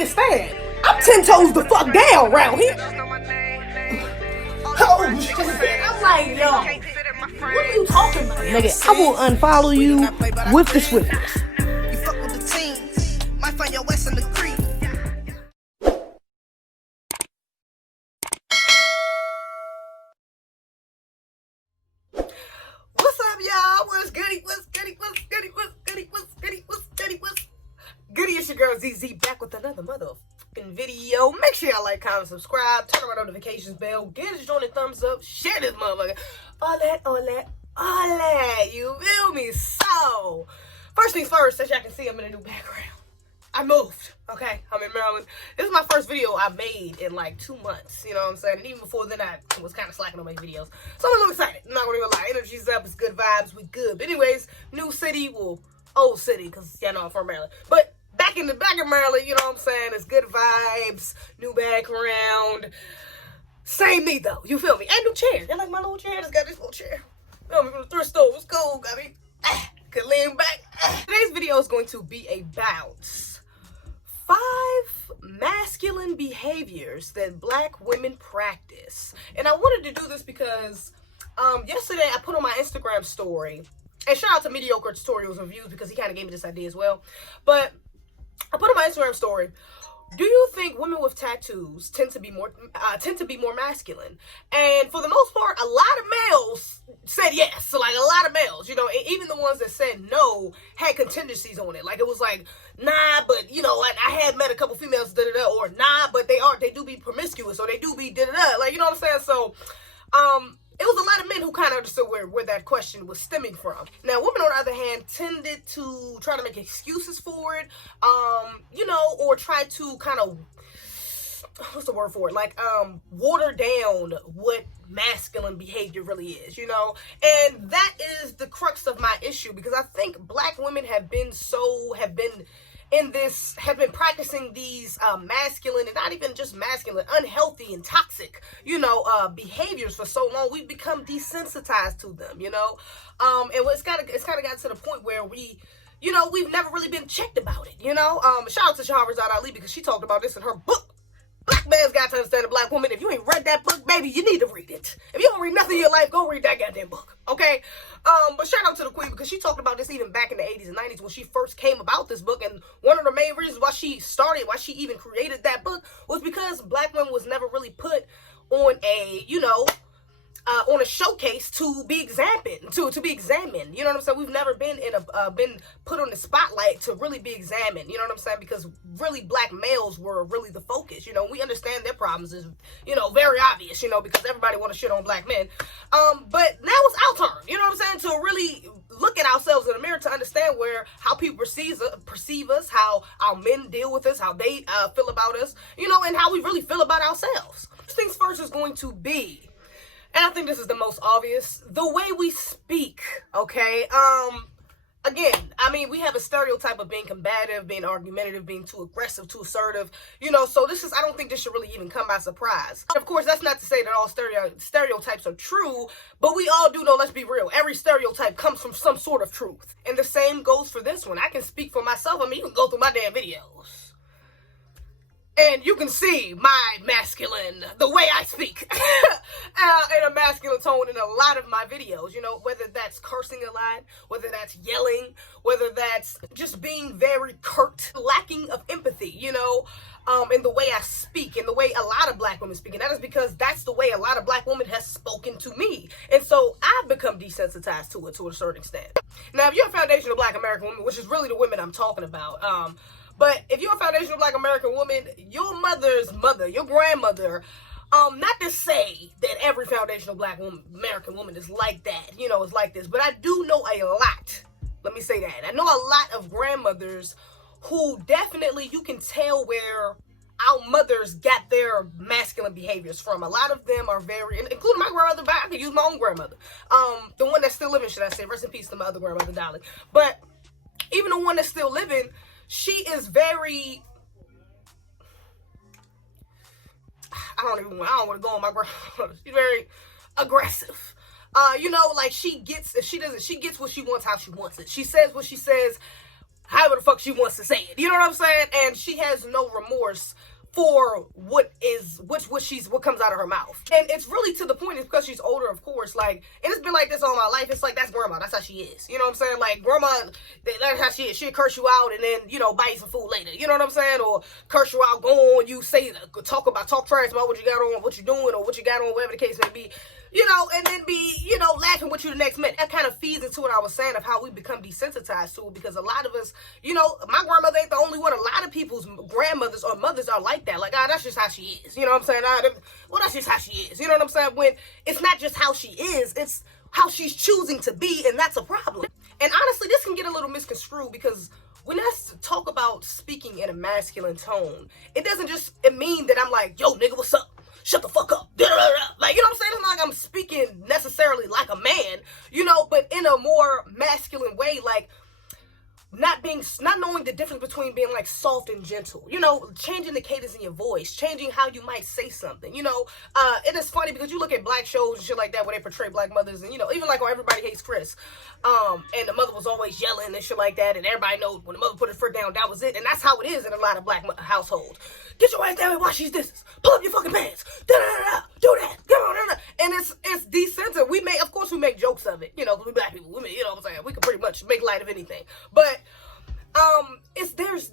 understand. I'm 10 toes the fuck down around here. Oh shit. I'm like, yo, what are you talking about? Nigga, I will unfollow you with the swiftness. You fuck with the team, might find your ass in the creek. What's up, y'all? What's goody? What's goody? What's goody? What's goody? What's goody? What's goody? What's goody? It's your girl Zeze back with another motherfucking video. Make sure y'all like, comment, subscribe, turn on my notifications bell, get us join a thumbs up, share this motherfucker. All that. You feel me? So, first things first, as y'all can see, I'm in a new background. I moved, okay? I'm in Maryland. This is my first video I've made in like 2 months, you know what I'm saying? And even before then, I was kind of slacking on my videos. So I'm a little excited. I'm not gonna even lie. Energy's up, it's good vibes, we good. But anyways, new city, well, old city, because y'all know I'm from Maryland. But back in Maryland, you know what I'm saying? It's good vibes, new background. Same me though, you feel me? And new chair. Y'all like my little chair? I just got this little chair. You know, from the thrift store. It's cool, got me. Could lean back. Today's video is going to be about 5 masculine behaviors that black women practice. And I wanted to do this because yesterday I put on my Instagram story, and shout out to Mediocre Tutorials and Views because he kind of gave me this idea as well. But I put on my Instagram story, do you think women with tattoos tend to be more masculine? And for the most part, a lot of males said yes. So like a lot of males, you know, even the ones that said no had contingencies on it. Like it was like, nah, but you know, like I had met a couple females or nah, but they do be promiscuous, or they do be like, you know what I'm saying? So it was a lot of men who kind of understood where that question was stemming from. Now, women, on the other hand, tended to try to make excuses for it, you know, or try to kind of, what's the word for it? Like, water down what masculine behavior really is, you know? And that is the crux of my issue, because I think black women have been practicing these masculine, and not even just masculine, unhealthy and toxic, you know, behaviors for so long. We've become desensitized to them, you know, and it's kind of got to the point where we've never really been checked about it, you know. Shout out to Shahrazad Ali, because she talked about this in her book, Black Man's Got to Understand a Black Woman. If you ain't read that book, baby, you need to read it. If you don't read nothing in your life, go read that goddamn book, okay? But shout out to the queen, because she talked about this even back in the 80s and 90s when she first came about this book. And one of the main reasons why she even created that book was because black women was never really put on a, you know, on a showcase to be examined, to be examined. You know what I'm saying? We've never been been put on the spotlight to really be examined. You know what I'm saying? Because really black males were really the focus. You know, we understand their problems is, you know, very obvious, you know, because everybody want to shit on black men. But now it's our turn, you know what I'm saying, to really look at ourselves in the mirror, to understand how people perceive us, how our men deal with us, how they feel about us, you know, and how we really feel about ourselves. First things first is going to be, and I think this is the most obvious, the way we speak, okay? Again, I mean, we have a stereotype of being combative, being argumentative, being too aggressive, too assertive, you know, so I don't think this should really even come by surprise. Of course, that's not to say that all stereotypes are true, but we all do know, let's be real, every stereotype comes from some sort of truth. And the same goes for this one. I can speak for myself. I mean, you can go through my damn videos, and you can see my masculine, the way I speak, in a masculine tone in a lot of my videos, you know, whether that's cursing a lot, whether that's yelling, whether that's just being very curt, lacking of empathy, you know, in the way I speak, in the way a lot of black women speak. And that is because that's the way a lot of black women has spoken to me. And so I've become desensitized to it to a certain extent. Now, if you're a foundational black American woman, which is really the women I'm talking about, but if you're a foundational black American woman, your mother's mother, your grandmother, not to say that every foundational black American woman is like that, you know, is like this, but I do know a lot. Let me say that. I know a lot of grandmothers who definitely, you can tell where our mothers got their masculine behaviors from. A lot of them are very, including my grandmother, but I could use my own grandmother. The one that's still living, should I say. Rest in peace to my other grandmother, Dolly. But even the one that's still living, she is very, I don't want to go on my grandmother. She's very aggressive. You know, like she gets what she wants, how she wants it. She says what she says, however the fuck she wants to say it. You know what I'm saying? And she has no remorse for what comes out of her mouth. And it's really to the point, it's because she's older, of course, like, and it's been like this all my life. It's like, that's grandma, that's how she is. You know what I'm saying? Like, grandma, that's how she is. She'll curse you out and then, you know, buy you some food later. You know what I'm saying? Or curse you out, go on, you say, talk trash about what you got on, what you're doing, or what you got on, whatever the case may be. You know, and then be, you know, laughing with you the next minute. That kind of feeds into what I was saying of how we become desensitized to it, because a lot of us, you know, my grandmother ain't the only one. A lot of people's grandmothers or mothers are like that. Like, that's just how she is. You know what I'm saying? Well, that's just how she is. You know what I'm saying? When it's not just how she is, it's how she's choosing to be, and that's a problem. And honestly, this can get a little misconstrued, because when I talk about speaking in a masculine tone, it doesn't just mean that I'm like, yo, nigga, what's up? Shut the fuck up. Like, you know what I'm saying? It's not like I'm speaking necessarily like a man, you know, but in a more masculine way, like not knowing the difference between being like soft and gentle, you know, changing the cadence in your voice, changing how you might say something, you know. It is funny because you look at black shows and shit like that where they portray black mothers, and, you know, even like on Everybody Hates Chris, and the mother was always yelling and shit like that, and everybody knows when the mother put her foot down, that was it. And that's how it is in a lot of black households. Get your ass down and wash these dishes. Pull up your fucking pants. Do that. Come on. And it's decent. Of course we make jokes of it, you know, because we black people, you know what I'm saying? We can pretty much make light of anything. But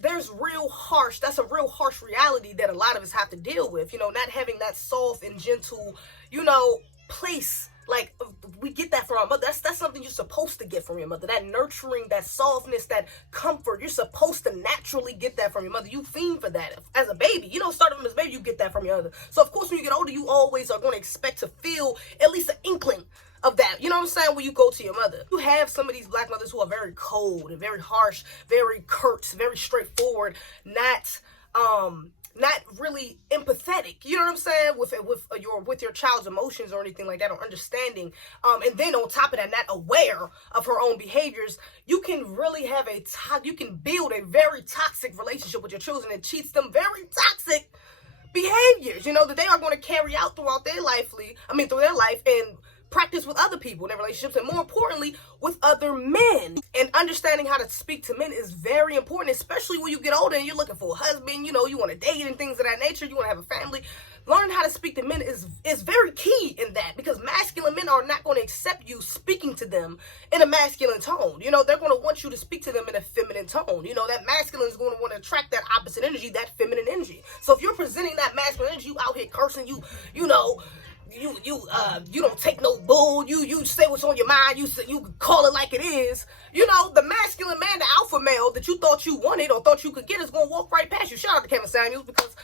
there's real harsh, that's a real harsh reality that a lot of us have to deal with, you know, not having that soft and gentle, you know, place. Like, we get that from our mother. That's something you're supposed to get from your mother. That nurturing, that softness, that comfort. You're supposed to naturally get that from your mother. You fiend for that. As a baby, you don't start from as a baby, you get that from your mother. So, of course, when you get older, you always are going to expect to feel at least an inkling of that. You know what I'm saying? When you go to your mother. You have some of these black mothers who are very cold and very harsh, very curt, very straightforward, not really empathetic, you know what I'm saying, with your child's emotions or anything like that, or understanding, and then on top of that, not aware of her own behaviors. You can really have you can build a very toxic relationship with your children and teach them very toxic behaviors, you know, that they are going to carry out throughout their life, and practice with other people in their relationships, and more importantly, with other men. And understanding how to speak to men is very important, especially when you get older and you're looking for a husband, you know, you want to date and things of that nature, you want to have a family. Learning how to speak to men is very key in that, because masculine men are not going to accept you speaking to them in a masculine tone. You know, they're going to want you to speak to them in a feminine tone. You know, that masculine is going to want to attract that opposite energy, that feminine energy. So if you're presenting that masculine energy, you out here cursing, you know, you don't take no bull, you say what's on your mind, you call it like it is, you know, the masculine man, the alpha male that you thought you wanted or thought you could get is going to walk right past you. Shout out to Kevin Samuels, because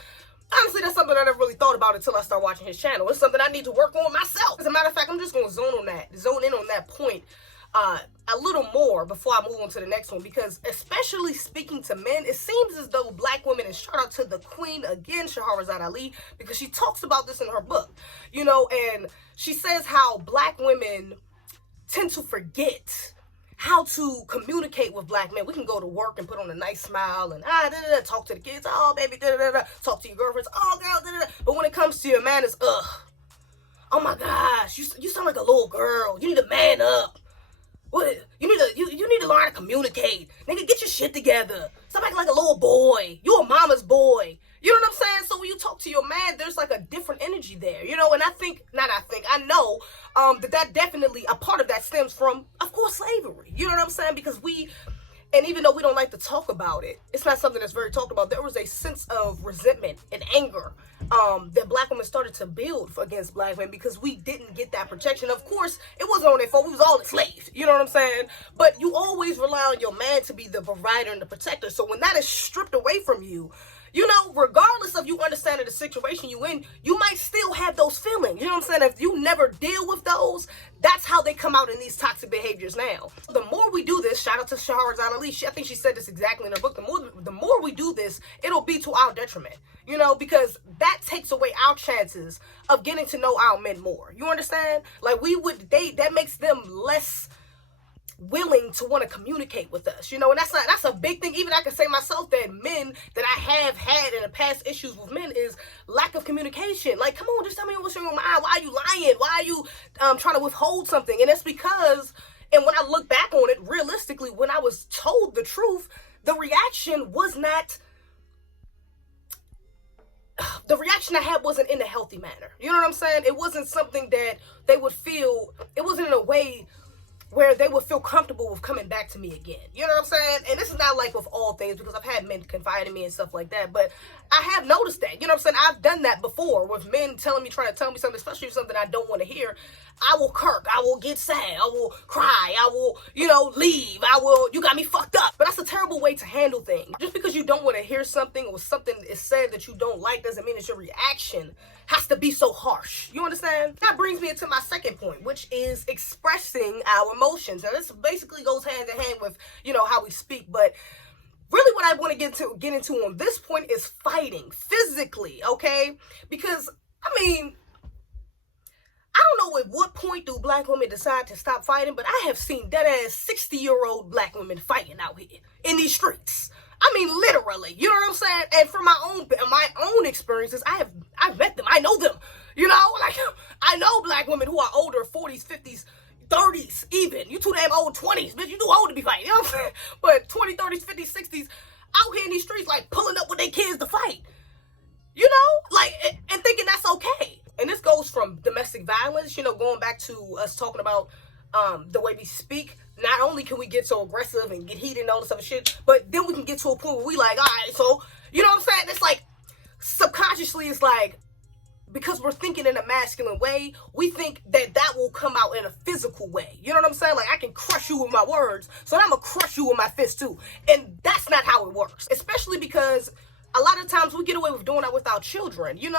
honestly, that's something I never really thought about until I started watching his channel. It's something I need to work on myself. As a matter of fact, I'm just going to zone in on that point a little more before I move on to the next one, because especially speaking to men, it seems as though black women, and shout out to the queen again, Shahrazad Ali, because she talks about this in her book, you know, and she says how black women tend to forget how to communicate with black men. We can go to work and put on a nice smile and talk to the kids, oh baby, talk to your girlfriends, oh girl, but when it comes to your manners, oh my gosh, you sound like a little girl, you need to man up. What? You need to learn how to communicate. Nigga, get your shit together. Stop acting like a little boy. You a mama's boy. You know what I'm saying? So when you talk to your man, there's like a different energy there, you know? And I know that definitely, a part of that stems from, of course, slavery. You know what I'm saying? Because and even though we don't like to talk about it, it's not something that's very talked about. There was a sense of resentment and anger that black women started to build against black men, because we didn't get that protection. Of course, it wasn't on their fault. We was all enslaved. You know what I'm saying? But you always rely on your man to be the provider and the protector. So when that is stripped away from you, you know, regardless of you understanding the situation you in, you might still have those feelings. You know what I'm saying? If you never deal with those, that's how they come out in these toxic behaviors now. The more we do this, shout out to Shahrazad Ali, I think she said this exactly in her book, the more we do this, it'll be to our detriment, you know, because that takes away our chances of getting to know our men more. You understand? Like, that makes them less willing to want to communicate with us, you know, and that's a big thing. Even I can say myself that men that I have had in the past issues with men is lack of communication. Like, come on, just tell me what's on your mind. Why are you lying? Why are you trying to withhold something? And it's because, and when I look back on it, realistically, when I was told the truth, the reaction was not, the reaction I had wasn't in a healthy manner. You know what I'm saying? It wasn't something that they would feel, it wasn't in a way where they would feel comfortable with coming back to me again. You know what I'm saying? And this is not like with all things, because I've had men confide in me and stuff like that, but I have noticed that. You know what I'm saying? I've done that before with men trying to tell me something, especially something I don't want to hear. I will kirk, I will get sad, I will cry, I will, leave, you got me fucked up. But that's a terrible way to handle things. Just because you don't want to hear something or something is said that you don't like doesn't mean that your reaction has to be so harsh. You understand? That brings me into my second point, which is expressing our emotions. Now this basically goes hand in hand with, how we speak, but really what I want to get into on this point is fighting physically, okay? Because, I don't know at what point do black women decide to stop fighting, but I have seen dead-ass 60-year-old black women fighting out here in these streets. Literally, you know what I'm saying? And from my own experiences, I've met them. I know them, I know black women who are older, 40s, 50s, 30s even. You too damn old, 20s, bitch, you too old to be fighting, you know what I'm saying? But 20, 30s, 50s, 60s, out here in these streets, pulling up with their kids to fight. And thinking that's okay. And this goes from domestic violence, going back to us talking about the way we speak. Not only can we get so aggressive and get heated and all this other shit, but then we can get to a point where we all right, so, you know what I'm saying? It's subconsciously, it's because we're thinking in a masculine way, we think that will come out in a physical way. You know what I'm saying? I can crush you with my words, so I'm going to crush you with my fist too. And that's not how it works. Especially because a lot of times we get away with doing that with our children, and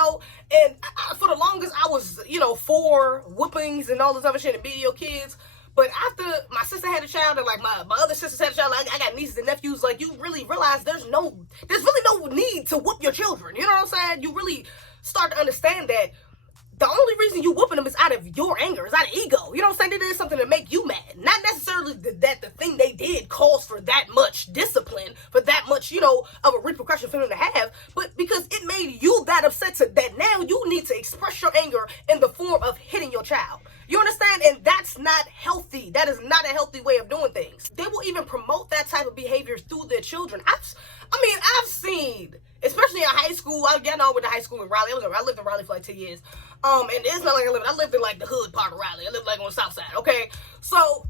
for the longest I was, for whoopings and all this other shit and beating your kids. But after my sister had a child and my other sisters had a child, I got nieces and nephews, you really realize there's really no need to whoop your children. You know what I'm saying? You really start to understand that the only reason you whooping them is out of your anger, is out of ego. You know what I'm saying? It is something to make you mad. Not necessarily that the thing they did calls for that much discipline, for that much, of a repercussion for them to have, but because it made you that upset that now you need to express your anger in the form of hitting your child. You understand? And that's not healthy. That is not a healthy way of doing things. They will even promote that type of behavior through their children. I've seen, especially in high school, I went to high school in Raleigh. I lived in Raleigh for 2 years. And it's not like I lived in the hood part of Raleigh. I lived on the south side, okay? So,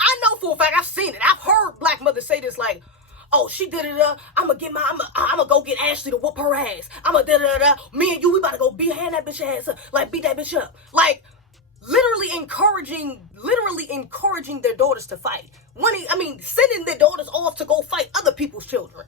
I know for a fact, I've seen it. I've heard black mothers say this oh, she did it, I'm gonna go get Ashley to whoop her ass. Me and you, we about to go beat that bitch ass up. Beat that bitch up. Literally encouraging their daughters to fight. Sending their daughters off to go fight other people's children.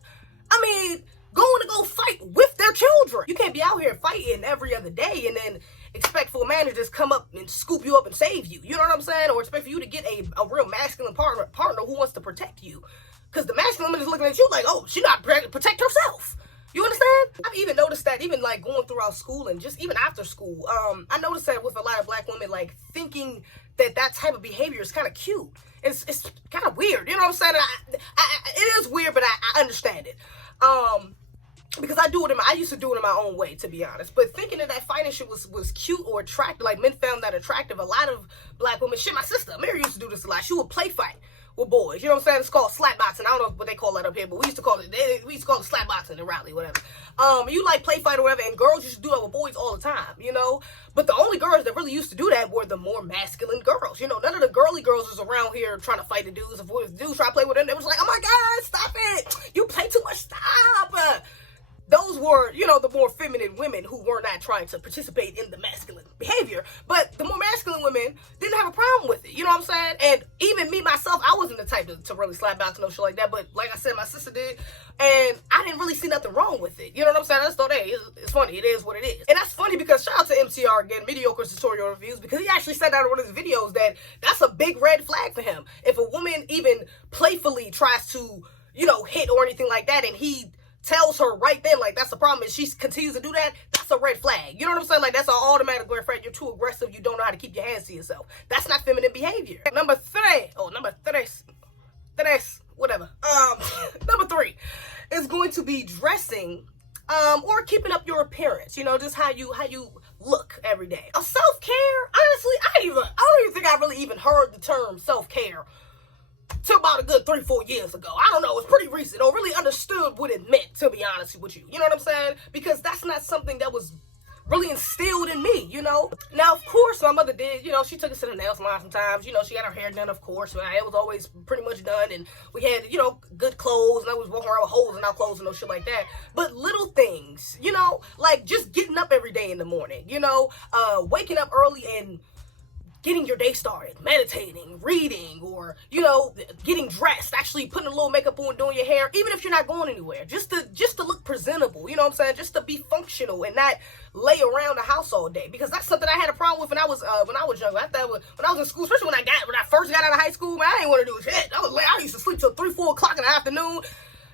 Going to go fight with their children. You can't be out here fighting every other day and then expect for a man to just come up and scoop you up and save you. You know what I'm saying? Or expect for you to get a real masculine partner who wants to protect you. Because the masculine woman is looking at you oh, she not protect herself. You understand? I've even noticed that even going throughout school and just even after school, I noticed that with a lot of black women thinking that type of behavior is kind of cute. It's kind of weird. You know what I'm saying? It is weird, but I understand it. Because I used to do it in my own way, to be honest. But thinking that fighting shit was cute or attractive, men found that attractive. A lot of black women, my sister, Mary used to do this a lot. She would play fight with boys. You know what I'm saying? It's called slap boxing. I don't know what they call that up here, but we used to call it slap boxing in Raleigh, whatever. You play fight or whatever, and girls used to do that with boys all the time, But the only girls that really used to do that were the more masculine girls. None of the girly girls was around here trying to fight the dudes. If dudes try to play with them, they was oh my God, stop it! You play too much, stop! Those were, the more feminine women who were not trying to participate in the masculine behavior. But the more masculine women didn't have a problem with it. You know what I'm saying? And even me, myself, I wasn't the type to really slap box no shit like that. But like I said, my sister did. And I didn't really see nothing wrong with it. You know what I'm saying? I just thought, hey, it's funny. It is what it is. And that's funny because shout out to MCR again, Mediocre Tutorial Reviews, because he actually said out in one of his videos that that's a big red flag for him. If a woman even playfully tries to, hit or anything like that, and he tells her right then, that's the problem, and she continues to do that, that's a red flag. You know what I'm saying? That's an automatic red flag. You're too aggressive. You don't know how to keep your hands to yourself. That's not feminine behavior. Number three, number 3 is going to be dressing, or keeping up your appearance. Just how you look every day. Self-care, honestly, I don't even think I really even heard the term self-care till about a good 3-4 years ago. I don't know, it's pretty recent, or really understood what it meant, to be honest with you. You know what I'm saying? Because that's not something that was really instilled in me, you know? Now, of course, my mother did, you know, she took us to the nail salon sometimes, you know, she got her hair done, of course, it was always pretty much done, and we had, you know, good clothes, and I was walking around with holes in our clothes and no shit like that. But little things, you know, like just getting up every day in the morning, you know, waking up early and getting your day started, meditating, reading, or, you know, getting dressed, actually putting a little makeup on, doing your hair, even if you're not going anywhere, just to look presentable, you know what I'm saying, just to be functional and not lay around the house all day, because that's something I had a problem with when I was younger. When I was in school, especially when I first got out of high school, man, I didn't want to do shit. I used to sleep till 3-4 o'clock in the afternoon.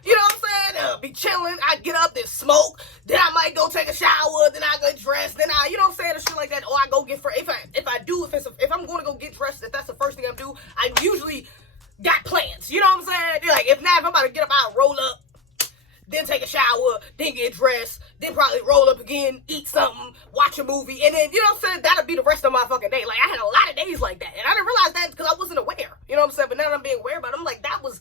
You know what I'm saying? Be chilling. I get up, then smoke. Then I might go take a shower. Then I get dressed. Then you know what I'm saying, and shit like that. Or I go get if I'm going to go get dressed, if that's the first thing I'm do, I usually got plans. You know what I'm saying? Like if I'm about to get up, I'll roll up, then take a shower, then get dressed, then probably roll up again, eat something, watch a movie, and then, you know what I'm saying, that'll be the rest of my fucking day. Like, I had a lot of days like that, and I didn't realize that because I wasn't aware. You know what I'm saying? But now that I'm being aware about it, I'm like, that was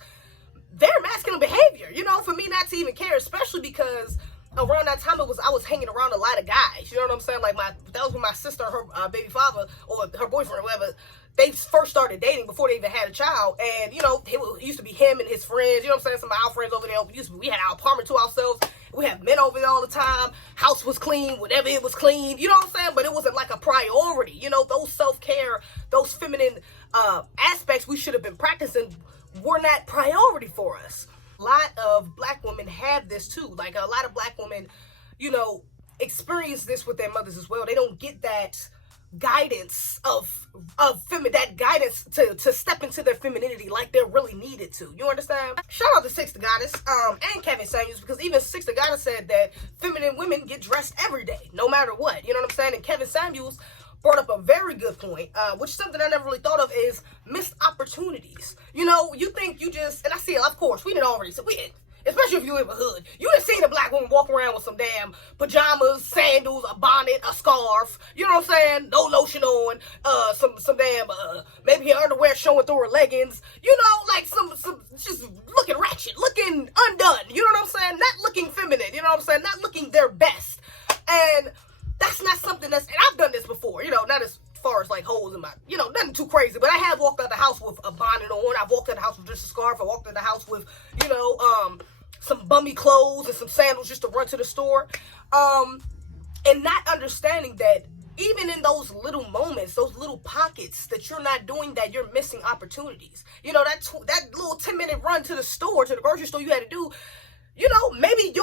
very masculine behavior, you know, for me not to even care, especially because around that time I was hanging around a lot of guys, you know what I'm saying, like that was when my sister, her baby father, or her boyfriend, or whatever, they first started dating before they even had a child, and, you know, it used to be him and his friends, you know what I'm saying, some of our friends over there, we had our apartment to ourselves, we had men over there all the time, house was clean, whenever it was clean, you know what I'm saying, but it wasn't like a priority, you know, those self-care, those feminine aspects we should have been practicing were not priority for us. A lot of black women have this too. Like a lot of black women, you know, experience this with their mothers as well. They don't get that guidance that guidance to step into their femininity like they're really needed to. You understand? Shout out to Six the Goddess and Kevin Samuels, because even Six the Goddess said that feminine women get dressed every day, no matter what. You know what I'm saying? And Kevin Samuels brought up a very good point, which is something I never really thought of, is missed opportunities. You know, you think you just, and I see it, of course, we didn't already, so especially if you live in a hood, you done seen a black woman walk around with some damn pajamas, sandals, a bonnet, a scarf, you know what I'm saying, no lotion on, some damn, maybe her underwear showing through her leggings, you know, like some just looking ratchet, looking undone, you know what I'm saying, not looking feminine, you know what I'm saying, not looking their best, and that's not something and I've done this before, you know, not as far as like holes in my, you know, nothing too crazy, but I have walked out the house with a bonnet on, I've walked out the house with just a scarf, I walked out the house with, you know, some bummy clothes and some sandals just to run to the store, and not understanding that even in those little moments, those little pockets that you're not doing that, you're missing opportunities. You know, that little 10-minute run to the store, to the grocery store you had to do, you know, maybe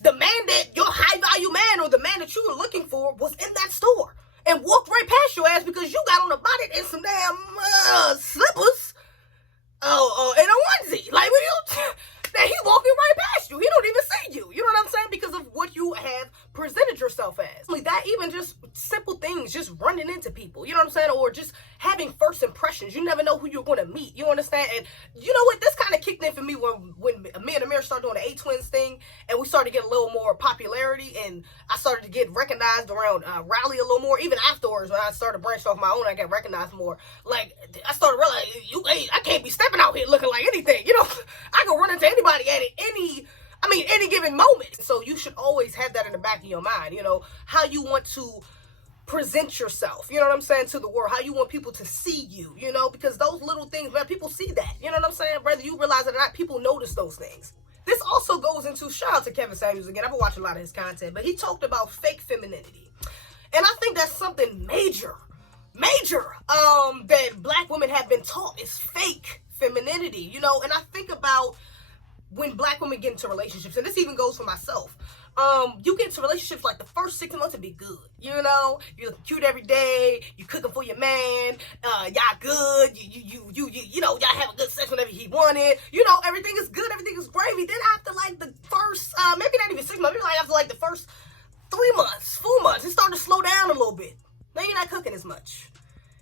the man that your high value man or the man that you were looking for was in that store and walked right past your ass because you got on a bonnet and some damn slippers and a onesie. Like, that he walking right past you. He don't even see you. You know what I'm saying? Because of what you have presented yourself as. Like that, even just simple things, just running into people. You know what I'm saying? Or just having first impressions. You never know who you're going to meet. You understand? And you know what? This kind of kicked in for me when me and Amir started doing the A-Twins thing, and we started to get a little more popularity, and I started to get recognized around Raleigh a little more. Even afterwards, when I started branching off my own, I got recognized more. Like, I started realizing, I can't be stepping out here looking like anything. You know, I can run into anybody at any given moment. So you should always have that in the back of your mind, you know, how you want to present yourself, you know what I'm saying, to the world, how you want people to see you, you know, because those little things, man, people see that, you know what I'm saying, whether you realize it or not, people notice those things. This also goes into, shout out to Kevin Samuels again, I've been watching a lot of his content, but he talked about fake femininity, and I think that's something major, that black women have been taught is fake femininity, you know, and I think about when black women get into relationships, and this even goes for myself, you get into relationships like the first 6 months to be good, you know, you look cute every day, you cooking for your man, y'all good, you know, y'all having good sex whenever he wanted, you know, everything is good, everything is gravy. Then after like the first, maybe not even 6 months, maybe like after like the first 3 months, 4 months, it started to slow down a little bit. Now you're not cooking as much.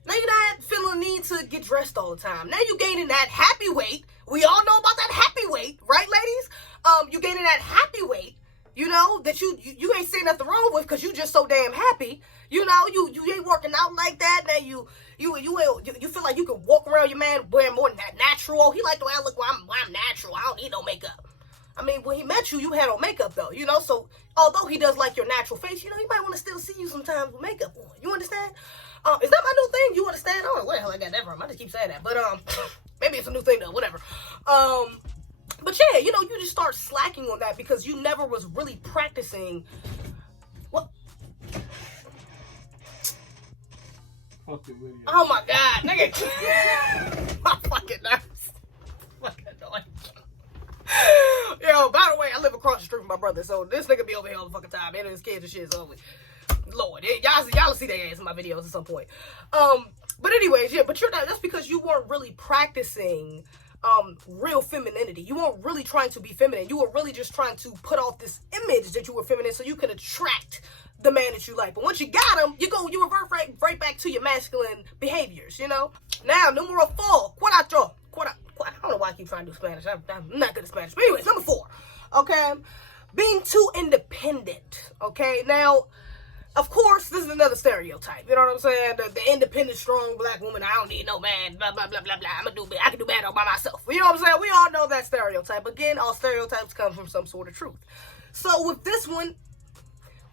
Now you're not feeling the need to get dressed all the time. Now you're gaining that happy weight. We all know about that happy weight, right, ladies? You're gaining that happy weight, you know, that you you ain't seeing nothing wrong with because you just so damn happy. You know, you ain't working out like that. Now you feel like you can walk around your man wearing more natural. He like the way I look when I'm natural. I don't need no makeup. I mean, when he met you, you had on makeup though, you know. So although he does like your natural face, you know, he might want to still see you sometimes with makeup on. You understand? Is that my new thing? You understand? I don't know where the hell I got that from. I just keep saying that, but maybe it's a new thing though. Whatever. But yeah, you know, you just start slacking on that because you never was really practicing. What? Oh my God, nigga! My fucking nerves. Fucking annoying. Yo, by the way, I live across the street from my brother, so this nigga be over here all the fucking time, and his kids and shit. So, Lord, y'all see their ass in my videos at some point. But anyways, yeah, but that's because you weren't really practicing real femininity. You weren't really trying to be feminine. You were really just trying to put off this image that you were feminine so you could attract the man that you like. But once you got him, you revert right back to your masculine behaviors, you know? Now, numero 4, cuatro. I don't know why I keep trying to do Spanish. I'm not good at Spanish. But anyways, number 4, okay? Being too independent, okay? Now, of course, this is another stereotype. You know what I'm saying? The independent, strong black woman. I don't need no man. Blah blah blah blah blah. I can do bad all by myself. You know what I'm saying? We all know that stereotype. Again, all stereotypes come from some sort of truth. So with this one,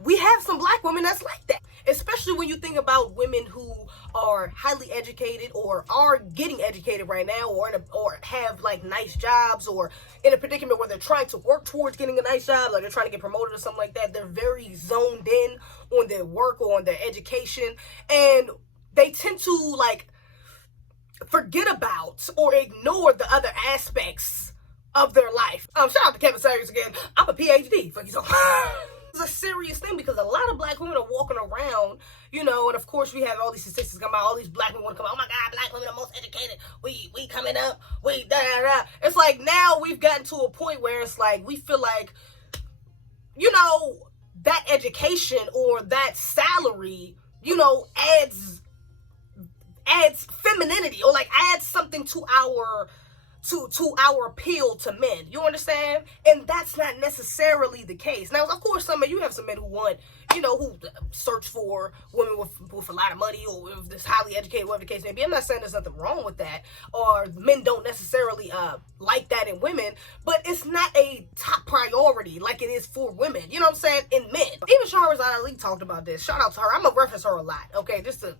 we have some black women that's like that. Especially when you think about women who are highly educated or are getting educated right now, or have like nice jobs, or in a predicament where they're trying to work towards getting a nice job, like they're trying to get promoted or something like that. They're very zoned in on their work or on their education, and they tend to like forget about or ignore the other aspects of their life. Shout out to Kevin Samuels again. I'm a PhD. Fuck you so. It's a serious thing because a lot of black women are walking around, you know, and of course we have all these statistics come out, all these black women want to come out, oh my God, black women are most educated, we coming up, we da da da. It's like now we've gotten to a point where it's like we feel like, you know, that education or that salary, you know, adds femininity or like adds something to our appeal to men. You understand? And that's not necessarily the case. Now, of course, you have some men who want, you know, who search for women with a lot of money or this highly educated, whatever the case may be. I'm not saying there's nothing wrong with that, or men don't necessarily like that in women, but it's not a top priority like it is for women. You know what I'm saying? In men. Even Shahrazad Ali talked about this. Shout out to her. I'm going to reference her a lot, okay? Just to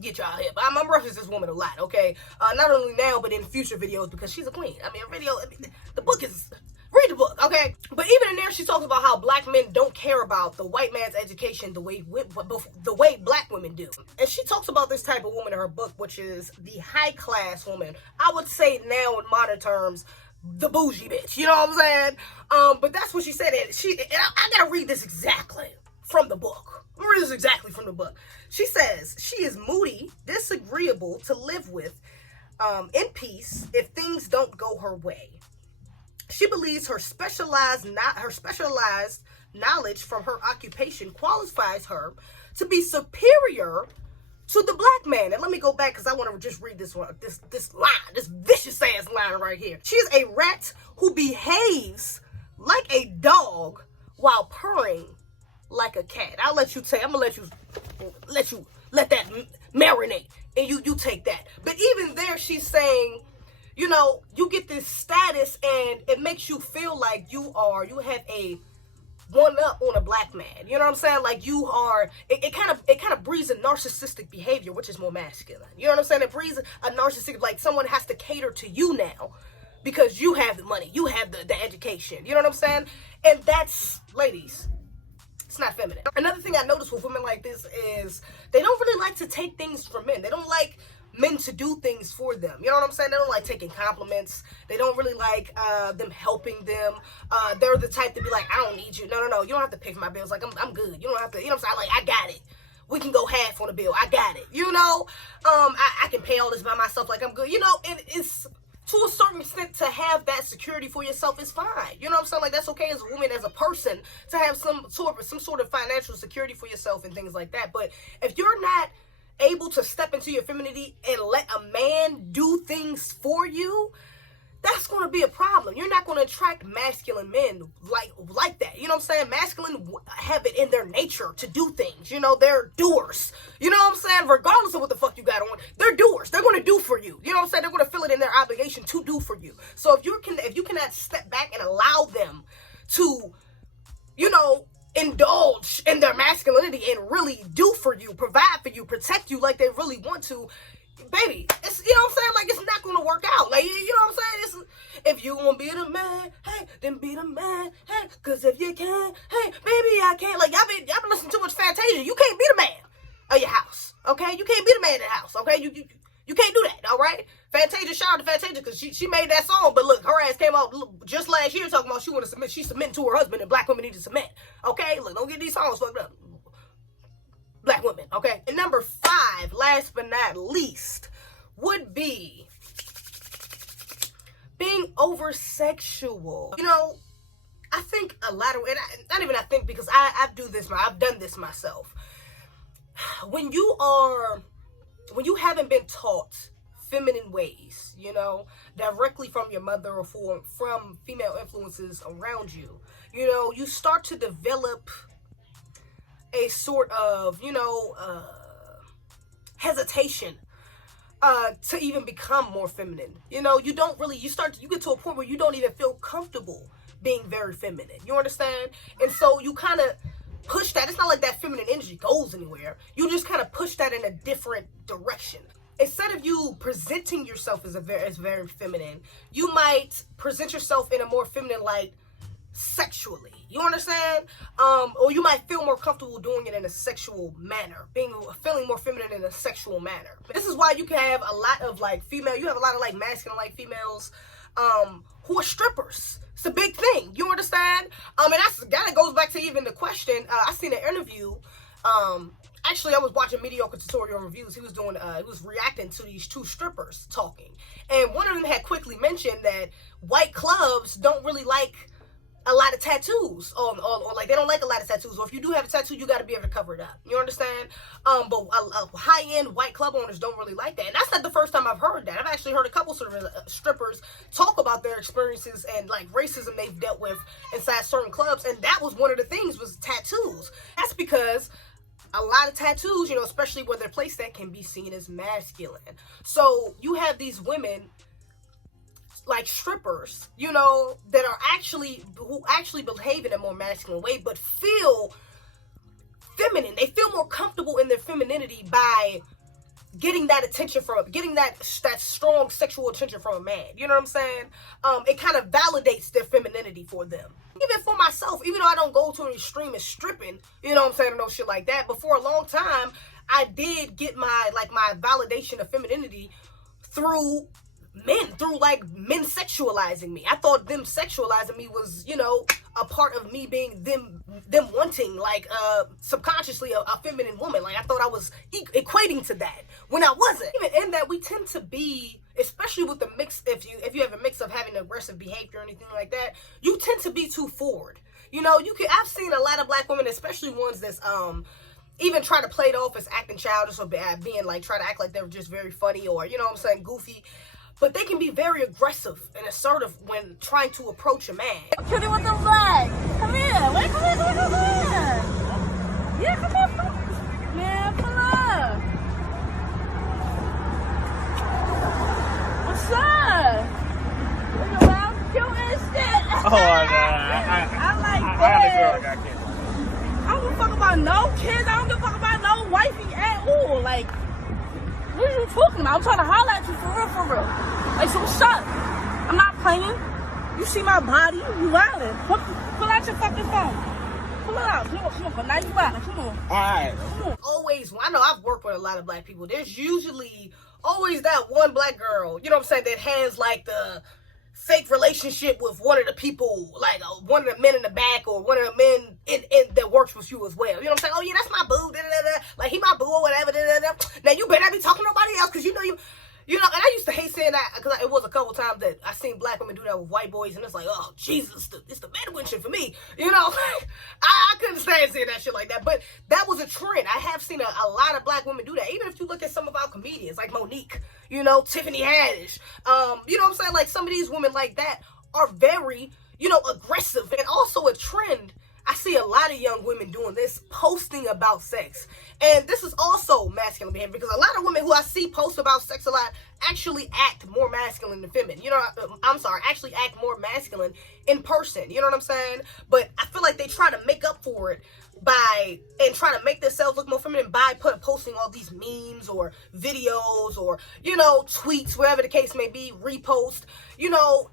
get y'all here. But I'm referencing this woman a lot, okay? Not only now, but in future videos because she's a queen. The book is... Read the book, okay? But even in there, she talks about how black men don't care about the white man's education the way black women do. And she talks about this type of woman in her book, which is the high-class woman. I would say now in modern terms, the bougie bitch. You know what I'm saying? But that's what she said. And I gotta read this exactly from the book. I'm read this exactly from the book. She says, she is moody, disagreeable to live with, in peace if things don't go her way. She believes her specialized knowledge from her occupation qualifies her to be superior to the black man. And let me go back because I want to just read this line, this vicious ass line right here. She is a rat who behaves like a dog while purring like a cat. I'm gonna let that marinate, and you take that. But even there, she's saying, you know, you get this status and it makes you feel like you have a one up on a black man. You know what I'm saying? Like you are, it kind of breeds a narcissistic behavior, which is more masculine. You know what I'm saying? It breeds a narcissistic, like someone has to cater to you now because you have the money, you have the education. You know what I'm saying? And that's, ladies, it's not feminine. Another thing I noticed with women like this is they don't really like to take things from men. They don't like men to do things for them. You know what I'm saying? They don't like taking compliments. They don't really like them helping them. They're the type to be like, I don't need you. No. You don't have to pay for my bills. Like, I'm good. You don't have to, you know what I'm saying? Like, I got it. We can go half on the bill. I got it. You know? I can pay all this by myself. Like, I'm good. You know, it's to a certain extent to have that security for yourself is fine. You know what I'm saying? Like, that's okay as a woman, as a person, to have some sort of financial security for yourself and things like that. But if you're not able to step into your femininity and let a man do things for you, that's going to be a problem. You're not going to attract masculine men like that. You know what I'm saying? Masculine have it in their nature to do things. You know, they're doers. You know what I'm saying? Regardless of what the fuck you got on, they're doers. They're going to do for you. You know what I'm saying? They're going to feel it in their obligation to do for you. So if you cannot step back and allow them to, you know, indulge in their masculinity and really do for you, provide for you, protect you like they really want to, baby, it's, you know what I'm saying? Like, it's not going to work out. Like, you know what I'm saying? If you want to be the man, hey, then be the man, hey, because if you can, hey, baby, I can't. Like, y'all been listening to too much Fantasia. You can't be the man of your house, okay? You can't be the man in the house, okay? You can't do that, all right? Fantasia, shout out to Fantasia, because she made that song, but look, her ass came out just last year talking about she want to submit. She's submitting to her husband, and black women need to submit, okay? Look, don't get these songs fucked up. Black women, okay? And number 5, last but not least, would be being over-sexual. You know, I think a lot of, and not even I think, because I've done this myself. When you haven't been taught feminine ways, you know, directly from your mother or from female influences around you, you know, you start to develop a sort of, you know, hesitation to even become more feminine. You know, you get to a point where you don't even feel comfortable being very feminine. You understand? And so you kind of push that. It's not like that feminine energy goes anywhere. You just kind of push that in a different direction. Instead of you presenting yourself as very feminine, you might present yourself in a more feminine light sexually. You understand? Or you might feel more comfortable doing it in a sexual manner, feeling more feminine in a sexual manner. This is why you can have a lot of like you have a lot of like masculine like females who are strippers. It's a big thing. You understand? And that goes back to even the question. I seen an interview. Actually, I was watching Mediocre Tutorial Reviews. He was reacting to these 2 strippers talking, and one of them had quickly mentioned that white clubs don't really like a lot of tattoos, or like they don't like a lot of tattoos. Or if you do have a tattoo, you got to be able to cover it up. You understand? But high-end white club owners don't really like that, and that's not the first time I've heard that. I've actually heard a couple sort of strippers talk about their experiences and like racism they've dealt with inside certain clubs, and that was one of the things was tattoos. That's because a lot of tattoos, you know, especially where they're placed at, can be seen as masculine. So you have these women, like strippers, you know, that are who actually behave in a more masculine way, but feel feminine. They feel more comfortable in their femininity by getting that attention getting that strong sexual attention from a man. You know what I'm saying? It kind of validates their femininity for them. Even for myself, even though I don't go to an extreme as stripping, you know what I'm saying, or no shit like that, but for a long time, I did get my validation of femininity through men sexualizing me. I thought them sexualizing me was, you know, a part of me being them wanting, like, subconsciously a feminine woman. Like, I thought I was equating to that when I wasn't. Even in that, we tend to be, especially with the mix, if you have a mix of having aggressive behavior or anything like that, you tend to be too forward. You know, I've seen a lot of black women, especially ones that's, even try to play it off as acting childish or being like, try to act like they're just very funny or, you know what I'm saying, goofy. But they can be very aggressive and assertive when trying to approach a man. Cutie with the flag. Come here. Wait, come here. Yeah, come here. Man, pull up. What's up? Look around, cute and shit. Oh, I like I had a girl, I this. got kids. I don't give a fuck about no kids. I don't give a fuck about no wifey at all. Like, what are you talking about? I'm trying to holler at you for real. Like, so what's up? I'm not playing. You see my body, you wildin'. Pull out your fucking phone. Pull it out. Come on. Now you wildin'. Come on. Alright. Always, I know I've worked with a lot of black people. There's usually always that one black girl, you know what I'm saying, that has like the fake relationship with one of the people, like one of the men in the back or one of the men in that works with you as well. You know what I'm saying? Oh yeah, that's my boo. Da, da, da. Like he my boo or whatever. Da, da, da. Now you better not be talking to nobody else because you know, and I used to hate saying that because it was a couple times that I seen black women do that with white boys, and it's like, oh Jesus, it's the Bedouin shit for me, you know. I couldn't stand seeing that shit like that, but that was a trend. I have seen a lot of black women do that. Even if you look at some of our comedians like Monique, you know, Tiffany Haddish, you know what I'm saying? Like some of these women like that are very, you know, aggressive, and also a trend. I see a lot of young women doing this, posting about sex. And this is also masculine behavior, because a lot of women who I see post about sex a lot actually act more masculine than feminine. You know, I'm sorry, actually act more masculine in person. You know what I'm saying? But I feel like they try to make up for it and try to make themselves look more feminine by posting all these memes or videos or, you know, tweets, whatever the case may be, repost. You know,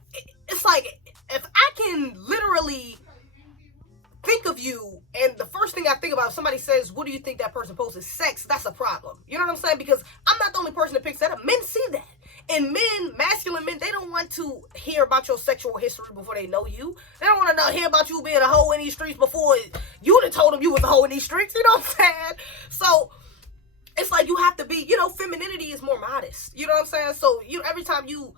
it's like, if I can literally think of you, and the first thing I think about, if somebody says, what do you think that person posted? Sex, that's a problem. You know what I'm saying? Because I'm not the only person that picks that up. Men see that. And men, masculine men, they don't want to hear about your sexual history before they know you. They don't want to hear about you being a hoe in these streets before you done told them you was a hoe in these streets. You know what I'm saying? So it's like you have to be, you know, femininity is more modest. You know what I'm saying? So every time you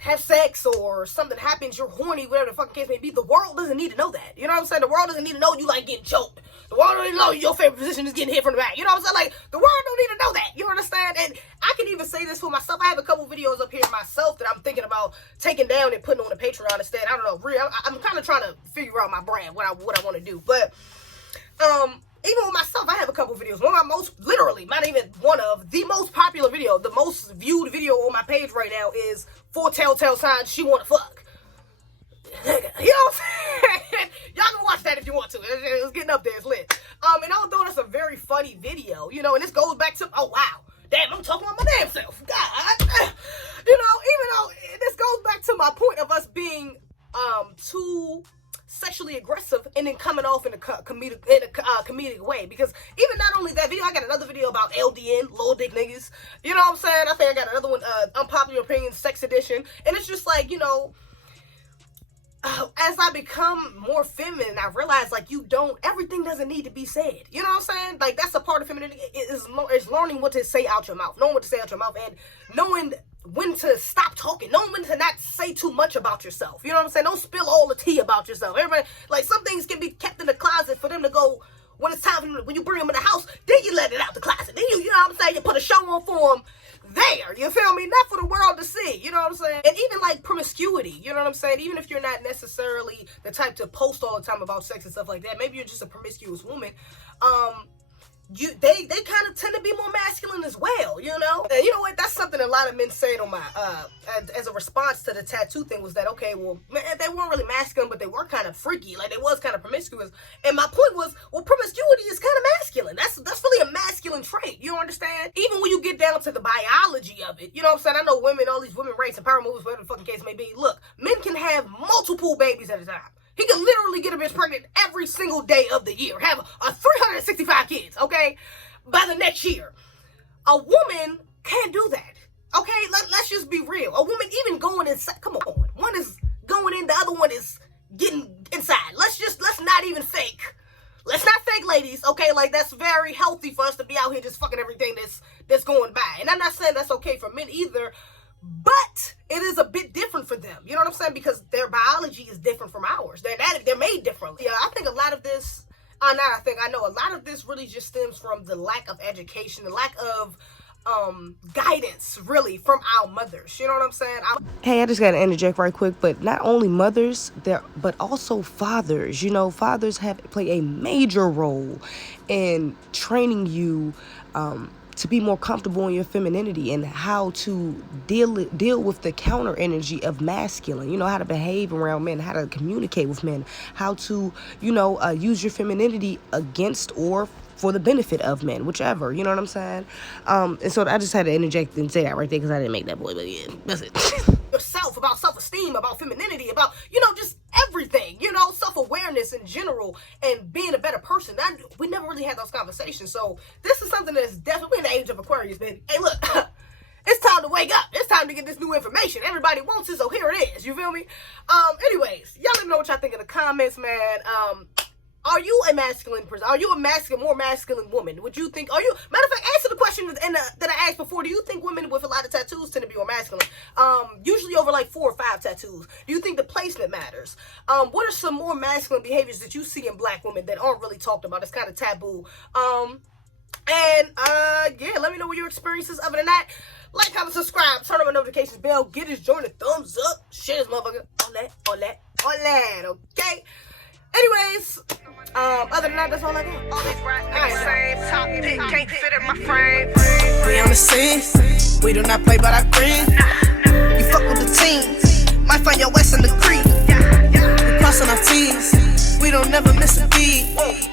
have sex or something happens, you're horny, whatever the fucking case may be, the world doesn't need to know that. You know what I'm saying? The world doesn't need to know you like getting choked. The world don't need to know your favorite position is getting hit from the back. You know what I'm saying? Like, the world don't need to know that. You understand? And I can even say this for myself. I have a couple videos up here myself that I'm thinking about taking down and putting on the Patreon instead. I don't know. I'm kind of trying to figure out my brand, what I want to do. But, even with myself, I have a couple videos. One of my most, literally, not even one of, the most popular video, the most viewed video on my page right now is 4 telltale signs she wanna fuck. You know what I'm saying? Y'all can watch that if you want to. It's getting up there, it's lit. And although that's a very funny video, you know, and this goes back to, oh wow, damn, I'm talking about my damn self. God, you know, even though this goes back to my point of us being too sexually aggressive and then coming off in a comedic way, because even not only that video, I got another video about LDN, low dick niggas, you know what I'm saying? I think I got another one, unpopular opinion, sex edition, and it's just like, you know, as I become more feminine, I realize, like, everything doesn't need to be said, you know what I'm saying? Like, that's a part of femininity, is learning what to say out your mouth, knowing what to say out your mouth, and knowing when to stop talking, knowing when to not say too much about yourself. You know what I'm saying? Don't spill all the tea about yourself. Everybody, like, some things can be kept in the closet for them to go, when it's time, when you bring them in the house, then you let it out the closet. Then you know what I'm saying? You put a show on for them there, you feel me? Not for the world to see, you know what I'm saying? And even like promiscuity, you know what I'm saying? Even if you're not necessarily the type to post all the time about sex and stuff like that, maybe you're just a promiscuous woman, they kind of tend to be more masculine as well, you know? And you know what? That's something a lot of men said on my, as a response to the tattoo thing, was that, okay, well, man, they weren't really masculine, but they were kind of freaky. Like, they was kind of promiscuous. And my point was, well, promiscuity is kind of masculine. That's really a masculine trait. You understand? Even when you get down to the biology of it, you know what I'm saying? I know women, all these women rights and power moves, whatever the fucking case may be. Look, men can have multiple babies at a time. He can literally get a bitch pregnant every single day of the year. Have 365 kids, okay? By the next year. A woman can't do that, okay? Let's just be real. A woman even going inside, come on. One is going in, the other one is getting inside. Let's not even fake. Let's not fake, ladies, okay? Like, that's very healthy for us to be out here just fucking everything that's going by. And I'm not saying that's okay for men either, but it is a bit different for them. You know what I'm saying? Because their biology is different from ours. They're made differently. Yeah, I think a lot of this, I know a lot of this really just stems from the lack of education, the lack of guidance, really, from our mothers. You know what I'm saying? Hey, I just got to interject right quick, but not only mothers, but also fathers. You know, fathers play a major role in training you to be more comfortable in your femininity and how to deal with the counter energy of masculine. You know, how to behave around men, how to communicate with men, how to, you know, use your femininity against or for the benefit of men, whichever, you know what I'm saying? And so I just had to interject and say that right there because I didn't make that boy, but yeah, that's it. Yourself, about self-esteem, about femininity, about, you know, just everything, you know, self-awareness in general, and being a better person. We never really had those conversations. So this is something that's definitely in the age of Aquarius, man. Hey, look, it's time to wake up. It's time to get this new information. Everybody wants it, so here it is. You feel me? Anyways, y'all let me know what y'all think in the comments, man. Are you a masculine person? Are you a more masculine woman? Would you think, matter of fact, answer the question that I asked before. Do you think women with a lot of tattoos tend to be more masculine? Usually over like 4 or 5 tattoos. Do you think the placement matters? What are some more masculine behaviors that you see in black women that aren't really talked about? It's kind of taboo. Yeah, let me know what your experiences. Other than that, like, comment, subscribe, turn on the notifications bell, get this joint a thumbs up, share this motherfucker, all that, okay? Anyways, other than that, that's all I got. Can't fit in my frame. We on the scene, we do not play but I green. You fuck with the team, might find your ass in the creek. We crossing our T's, we don't never miss a beat.